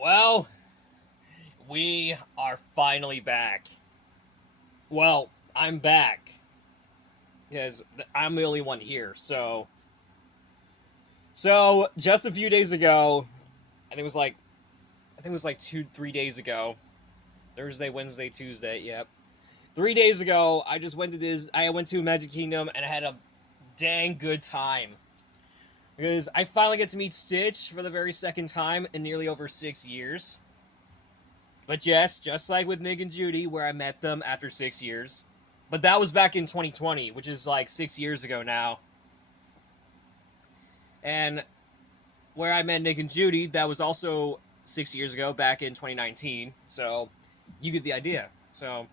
Well, we are finally back. Well, I'm back because I'm the only one here. So just a few days ago, I think it was like 3 days ago, Thursday, Wednesday, Tuesday. Yep, 3 days ago, I just went to this. I went to Magic Kingdom and I had a dang good time because I finally get to meet Stitch for the very second time in nearly over 6 years. But yes, just like with Nick and Judy, where I met them after 6 years. But that was back in 2020, which is like 6 years ago now. And where I met Nick and Judy, that was also 6 years ago, back in 2019. So you get the idea. So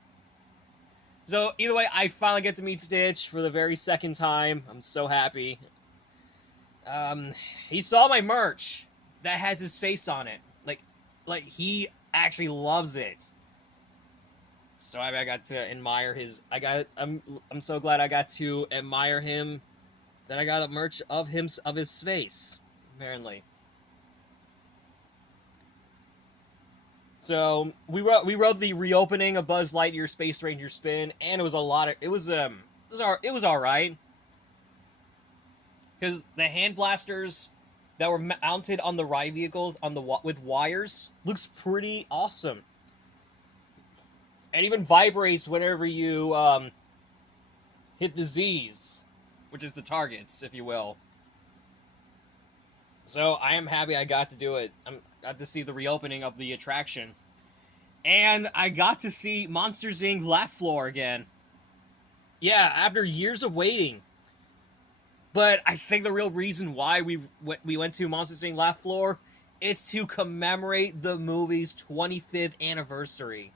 either way, I finally get to meet Stitch for the very second time. I'm so happy. Um, he saw my merch that has his face on it. Like he actually loves it. So I got to admire his. I'm so glad I got to admire him. That I got a merch of his face. Apparently. So we wrote the reopening of Buzz Lightyear Space Ranger spin, and it was a lot of it was all right because the hand blasters that were mounted on the ride vehicles with wires looks pretty awesome. And even vibrates whenever you hit the Z's, which is the targets, if you will. So I am happy I got to do it. I got to see the reopening of the attraction, and I got to see Monsters Inc. Laugh Floor again. Yeah, after years of waiting. But I think the real reason why we went to Monsters Inc. Laugh Floor, it's to commemorate the movie's 25th anniversary.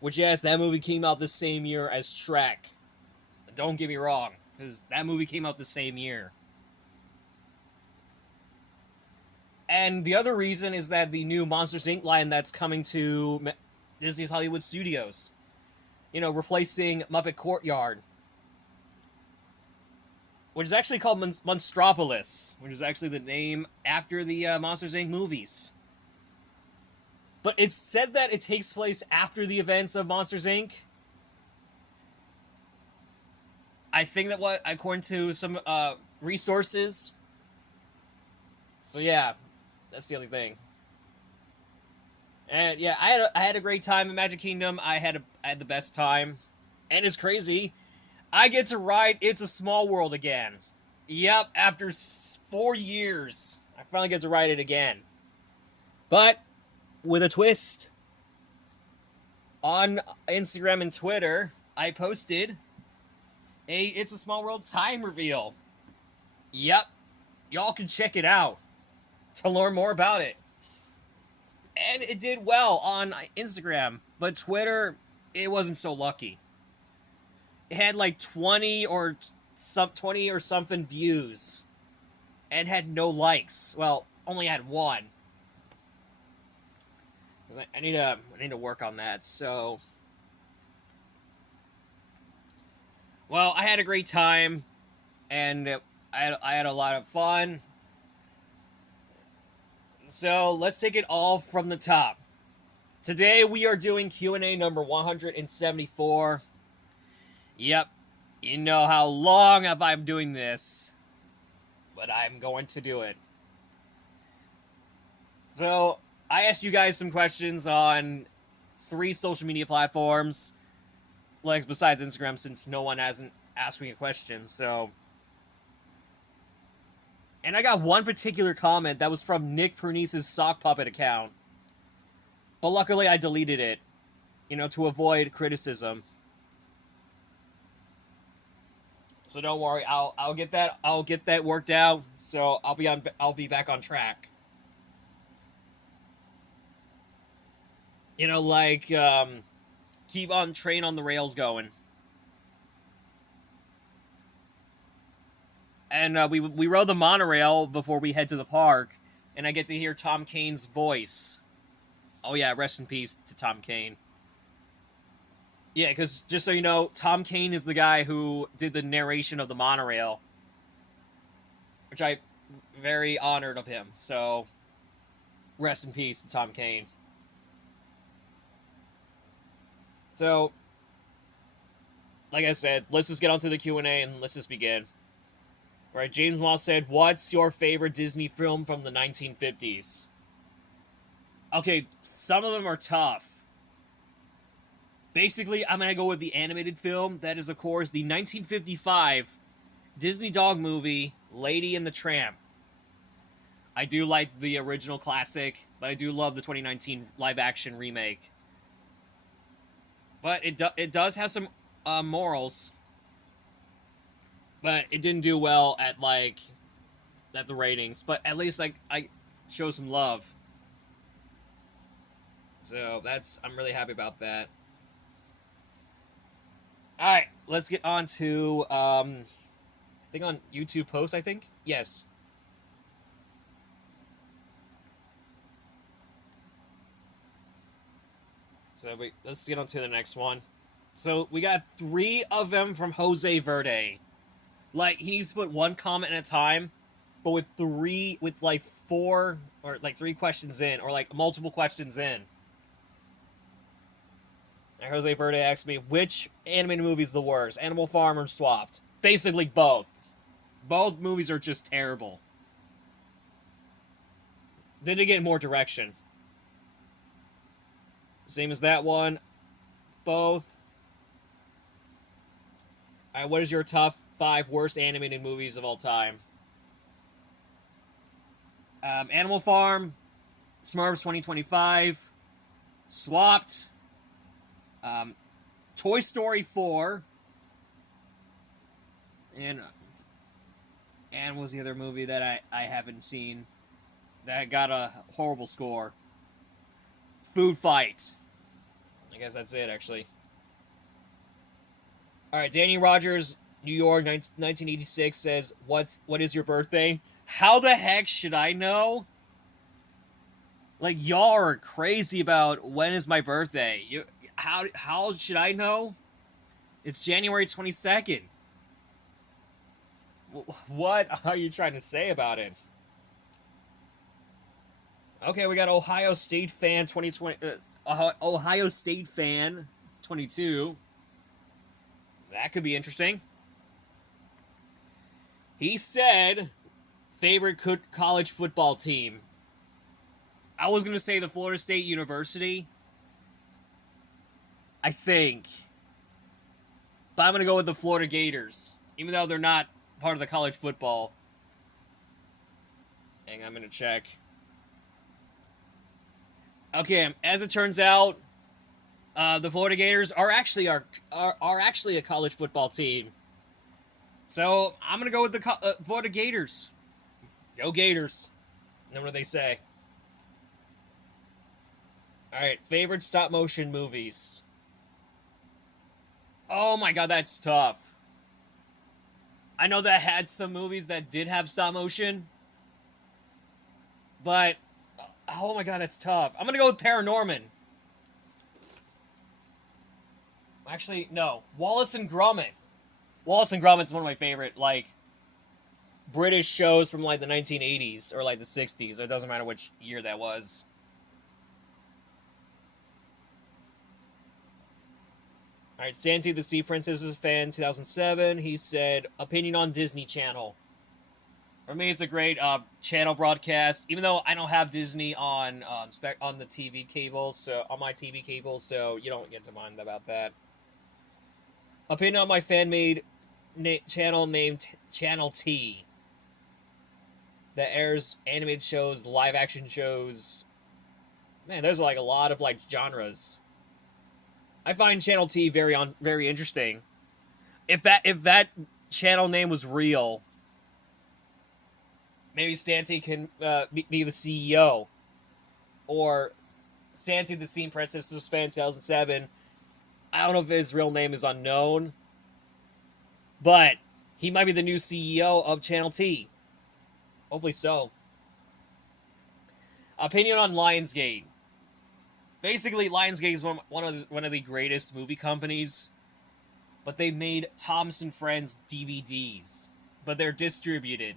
Which, yes, that movie came out the same year as Shrek. Don't get me wrong, because that movie came out the same year. And the other reason is that the new Monsters Inc. line that's coming to Disney's Hollywood Studios, replacing Muppet Courtyard, which is actually called Monstropolis, which is actually the name after the Monsters Inc. movies. But it's said that it takes place after the events of Monsters Inc. I think that according to some resources. So yeah, that's the only thing. And yeah, I had a great time in Magic Kingdom. I had the best time, and it's crazy. I get to ride It's a Small World again. Yep, after 4 years, I finally get to ride it again. But with a twist. On Instagram and Twitter, I posted a It's a Small World time reveal. Yep, y'all can check it out to learn more about it. And it did well on Instagram, but Twitter, it wasn't so lucky. It had like 20 or something views and had no likes. Well, only had one. I need to work on that. So, well, I had a great time, and I had a lot of fun. So let's take it all from the top. Today we are doing Q&A number 174. Yep, you know how long have I been doing this, but I'm going to do it. So I asked you guys some questions on 3 social media platforms, like besides Instagram, since no one hasn't asked me a question. And I got one particular comment that was from Nick Pernice's sock puppet account, but luckily I deleted it, to avoid criticism. So don't worry, I'll get that worked out. So I'll be back on track. Keep on train on the rails going. And we rode the monorail before we head to the park, and I get to hear Tom Kane's voice. Oh yeah, rest in peace to Tom Kane. Yeah, because just so you know, Tom Kane is the guy who did the narration of the monorail, which I very honored of him. So Rest in peace to Tom Kane. So, like I said, let's just get on to the Q&A and let's just begin. Alright, James Moss said, what's your favorite Disney film from the 1950s? Okay, some of them are tough. Basically, I'm going to go with the animated film. That is, of course, the 1955 Disney dog movie, Lady and the Tramp. I do like the original classic, but I do love the 2019 live-action remake. But it does have some morals. But it didn't do well at the ratings. But at least I show some love. So I'm really happy about that. All right, let's get on to I think on YouTube posts. I think yes. So let's get on to the next one. So we got 3 of them from Jose Verde. Like, he needs to put 1 comment at a time, but with 4 or 3 questions in, or multiple questions in. And Jose Verde asked me, which animated movie is the worst? Animal Farm or Swapped? Basically both. Both movies are just terrible. Then they get more direction. Same as that one. Both. Alright, what is your top 5 worst animated movies of all time? Animal Farm, Smurfs 2025, Swapped, Toy Story 4, and what was the other movie that I haven't seen that got a horrible score? Food Fight. I guess that's it, actually. Alright, Danny Rogers, New York, 1986 says, what is your birthday? How the heck should I know? Like, y'all are crazy about when is my birthday. How should I know? It's January 22nd. What are you trying to say about it? Okay, we got Ohio State fan 2020. Ohio State fan 22. That could be interesting. He said, favorite college football team. I was going to say the Florida State University. I think. But I'm going to go with the Florida Gators. Even though they're not part of the college football. Hang on, I'm going to check. Okay, as it turns out, the Florida Gators are actually a college football team. So I'm gonna go with the Florida Gators. Go Gators. Know what they say. All right, favorite stop motion movies. Oh my god, that's tough. I know that had some movies that did have stop motion, but oh my god, that's tough. I'm gonna go with Paranorman. Actually, no. Wallace and Gromit. Wallace and Gromit's one of my favorite, British shows from, the 1980s or, the 60s. It doesn't matter which year that was. Alright, Santi the Sea Princess is a fan, 2007. He said, opinion on Disney Channel. For me, it's a great channel broadcast, even though I don't have Disney on the TV cable, on my TV cable, so you don't get to mind about that. Opinion on my fan-made channel named Channel T that airs animated shows, live-action shows. Man, there's a lot of genres. I find Channel T very interesting. If that channel name was real, maybe Santi can be the CEO, or Santi the Sea Princess is fan 2007. I don't know if his real name is unknown, but he might be the new CEO of Channel T. Hopefully so. Opinion on Lionsgate. Basically, Lionsgate is one of the greatest movie companies, but they made Thomas and Friends DVDs, but they're distributed.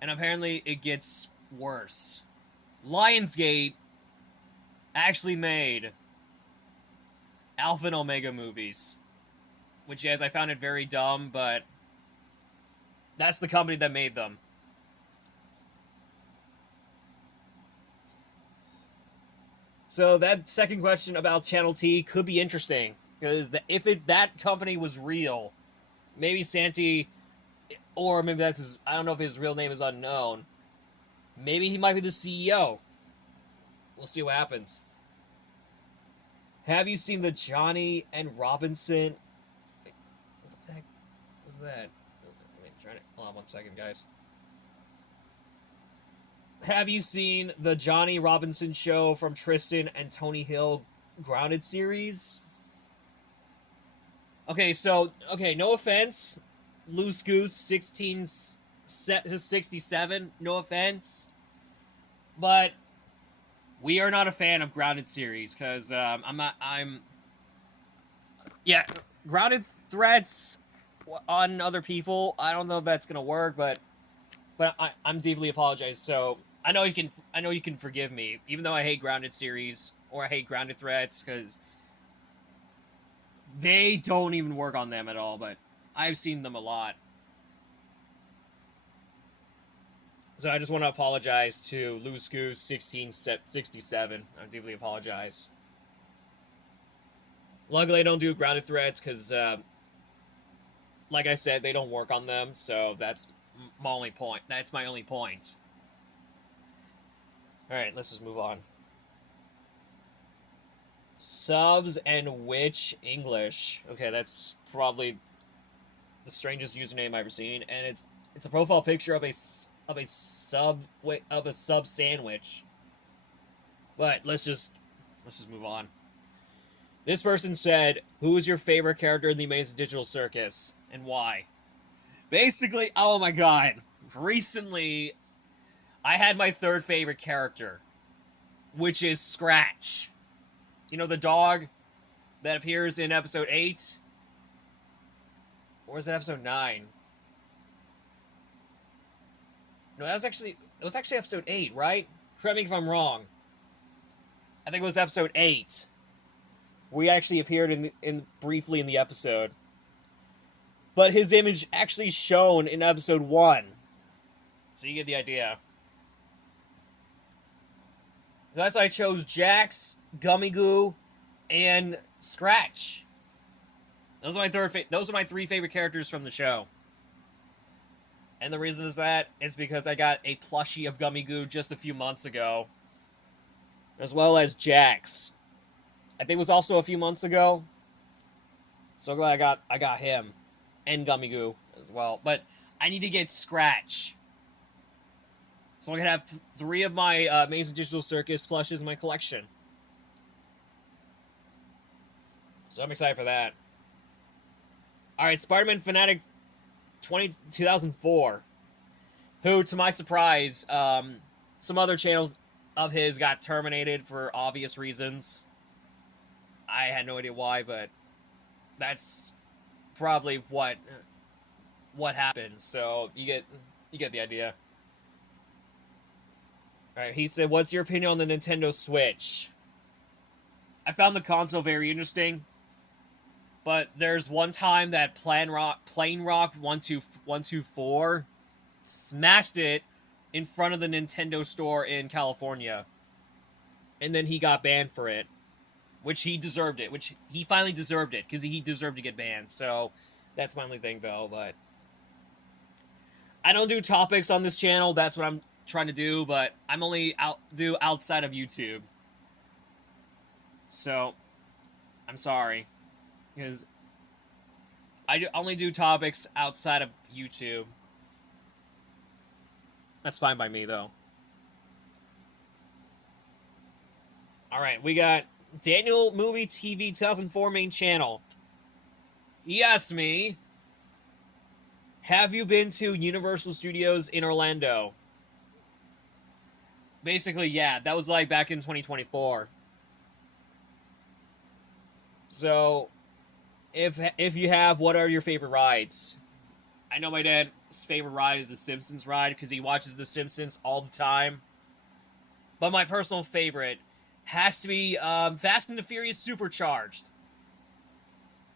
And apparently it gets worse. Lionsgate actually made Alpha and Omega movies. Which, yes, I found it very dumb, but that's the company that made them. So that second question about Channel T could be interesting, because if that company was real, maybe Santi, or maybe that's his, I don't know if his real name is unknown, maybe he might be the CEO. We'll see what happens. Have you seen the Johnny and Robinson? What the heck was that? Hold on 1 second, guys. Have you seen the Johnny Robinson show from Tristan and Tony Hill Grounded series? Okay, so, no offense. Loose Goose 1667, no offense. But we are not a fan of Grounded series, because yeah, Grounded threats on other people, I don't know if that's going to work, but I'm deeply apologize, so I know you can forgive me, even though I hate Grounded series, or I hate Grounded threats, because they don't even work on them at all, but I've seen them a lot. So I just want to apologize to Loose Goose 1667. I deeply apologize. Luckily, I don't do Grounded threats, because, like I said, they don't work on them, so that's my only point. That's my only point. Alright, let's just move on. Subs and which English? Okay, that's probably the strangest username I've ever seen, and it's a profile picture of a sub sandwich. But let's just move on. This person said, "Who is your favorite character in the Amazing Digital Circus and why?" Basically, oh my god, recently I had my third favorite character, which is Scratch. You know, the dog that appears in episode 8? Or is it episode 9? No, it was actually episode 8, right? Correct me if I'm wrong. I think it was episode 8. We actually appeared briefly in the episode. But his image actually shown in episode 1. So you get the idea. So that's why I chose Jax, Gummy Goo, and Scratch. Those are my 3 favorite characters from the show. And the reason is that is because I got a plushie of Gummy Goo just a few months ago, as well as Jax. I think it was also a few months ago. So glad I got him and Gummy Goo as well. But I need to get Scratch. So I can have 3 of my Amazing Digital Circus plushes in my collection. So I'm excited for that. Alright, Spider-Man Fanatic 2004. Who, to my surprise, some other channels of his got terminated for obvious reasons. I had no idea why, but that's probably what happened. So you get the idea. Alright, he said, "What's your opinion on the Nintendo Switch?" I found the console very interesting, but there's one time that Plane Rock 124 smashed it in front of the Nintendo store in California, and then he got banned for it, which he deserved it, which he finally deserved it, because he deserved to get banned. So that's my only thing, though. But I don't do topics on this channel. That's what I'm trying to do, but I'm only outside of YouTube. So I'm sorry, because I only do topics outside of YouTube. That's fine by me, though. Alright, we got Daniel Movie TV 2004 main channel. He asked me, "Have you been to Universal Studios in Orlando?" Basically, yeah. That was like back in 2024. So, if you have, what are your favorite rides? I know my dad's favorite ride is the Simpsons ride, because he watches the Simpsons all the time. But my personal favorite has to be Fast and the Furious Supercharged.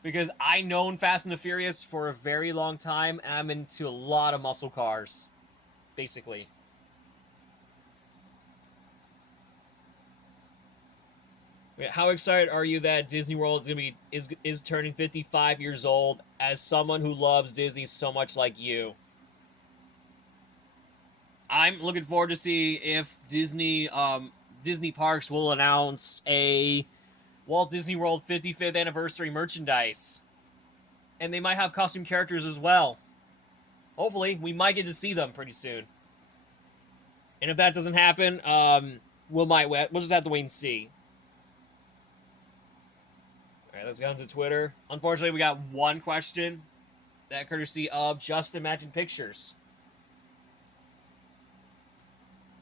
Because I've known Fast and the Furious for a very long time, and I'm into a lot of muscle cars, basically. How excited are you that Disney World is gonna be is turning 55 years old? As someone who loves Disney so much like you, I'm looking forward to see if Disney Parks will announce a Walt Disney World 55th anniversary merchandise, and they might have costume characters as well. Hopefully, we might get to see them pretty soon. And if that doesn't happen, we'll just have to wait and see. Alright, let's go into Twitter. Unfortunately, we got one question. That courtesy of Just Imagine Pictures.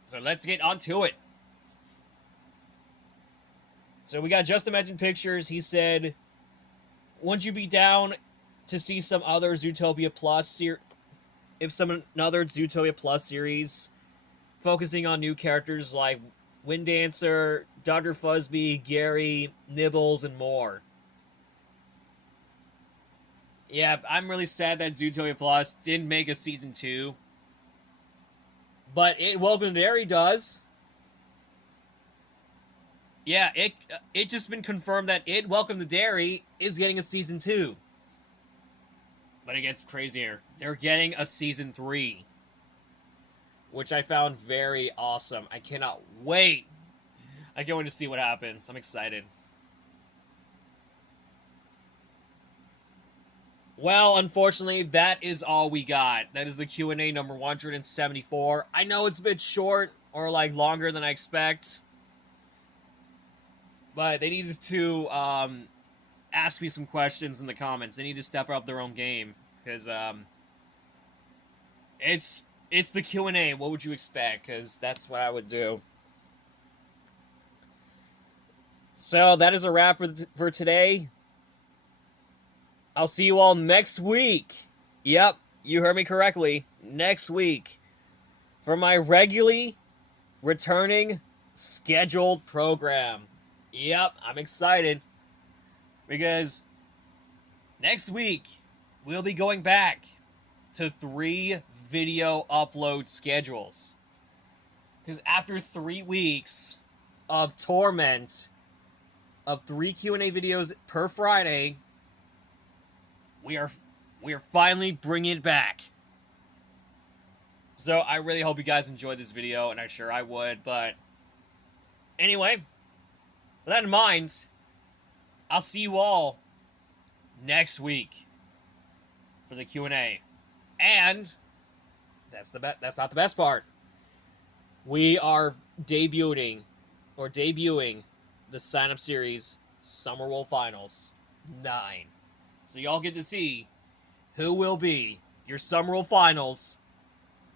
So let's get on to it. So we got Just Imagine Pictures. He said, wouldn't you be down to see some other Zootopia Plus another Zootopia Plus series focusing on new characters like Wind Dancer, Dr. Fuzzby, Gary, Nibbles, and more? Yeah, I'm really sad that Zootopia Plus didn't make a season 2. But Welcome to Derry does. Yeah, it just been confirmed that Welcome to Derry is getting a season 2. But it gets crazier. They're getting a season 3. Which I found very awesome. I cannot wait. I can't wait to see what happens. I'm excited. Well, unfortunately, that is all we got. That is the Q&A number 174. I know it's a bit short, or like longer than I expect. But they needed to ask me some questions in the comments. They need to step up their own game. Because it's the Q&A. What would you expect? Because that's what I would do. So that is a wrap for today. I'll see you all next week. Yep, you heard me correctly. Next week. For my regularly returning scheduled program. Yep, I'm excited. Because next week, we'll be going back to 3 video upload schedules. Because after 3 weeks of torment of 3 Q&A videos per Friday, we are finally bringing it back. So I really hope you guys enjoyed this video, and I'm sure I would. But anyway, with that in mind, I'll see you all next week for the Q&A. And that's not the best part. We are debuting the sign-up series Summer World Finals 9. So y'all get to see who will be your Summer World Finals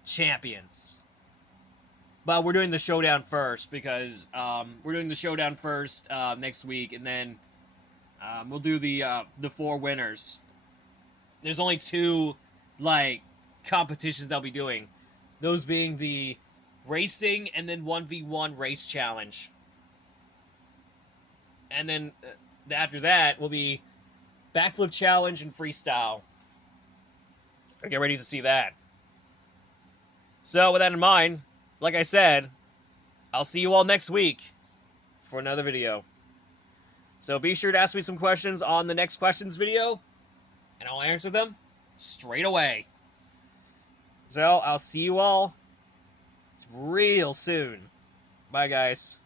champions. But we're doing the showdown first because we're doing the showdown first next week, and then we'll do the 4 winners. There's only 2 competitions I'll be doing. Those being the racing and then 1v1 race challenge. And then after that will be backflip challenge and freestyle. So get ready to see that. So with that in mind, like I said, I'll see you all next week for another video. So be sure to ask me some questions on the next questions video, and I'll answer them straight away. So I'll see you all real soon. Bye, guys.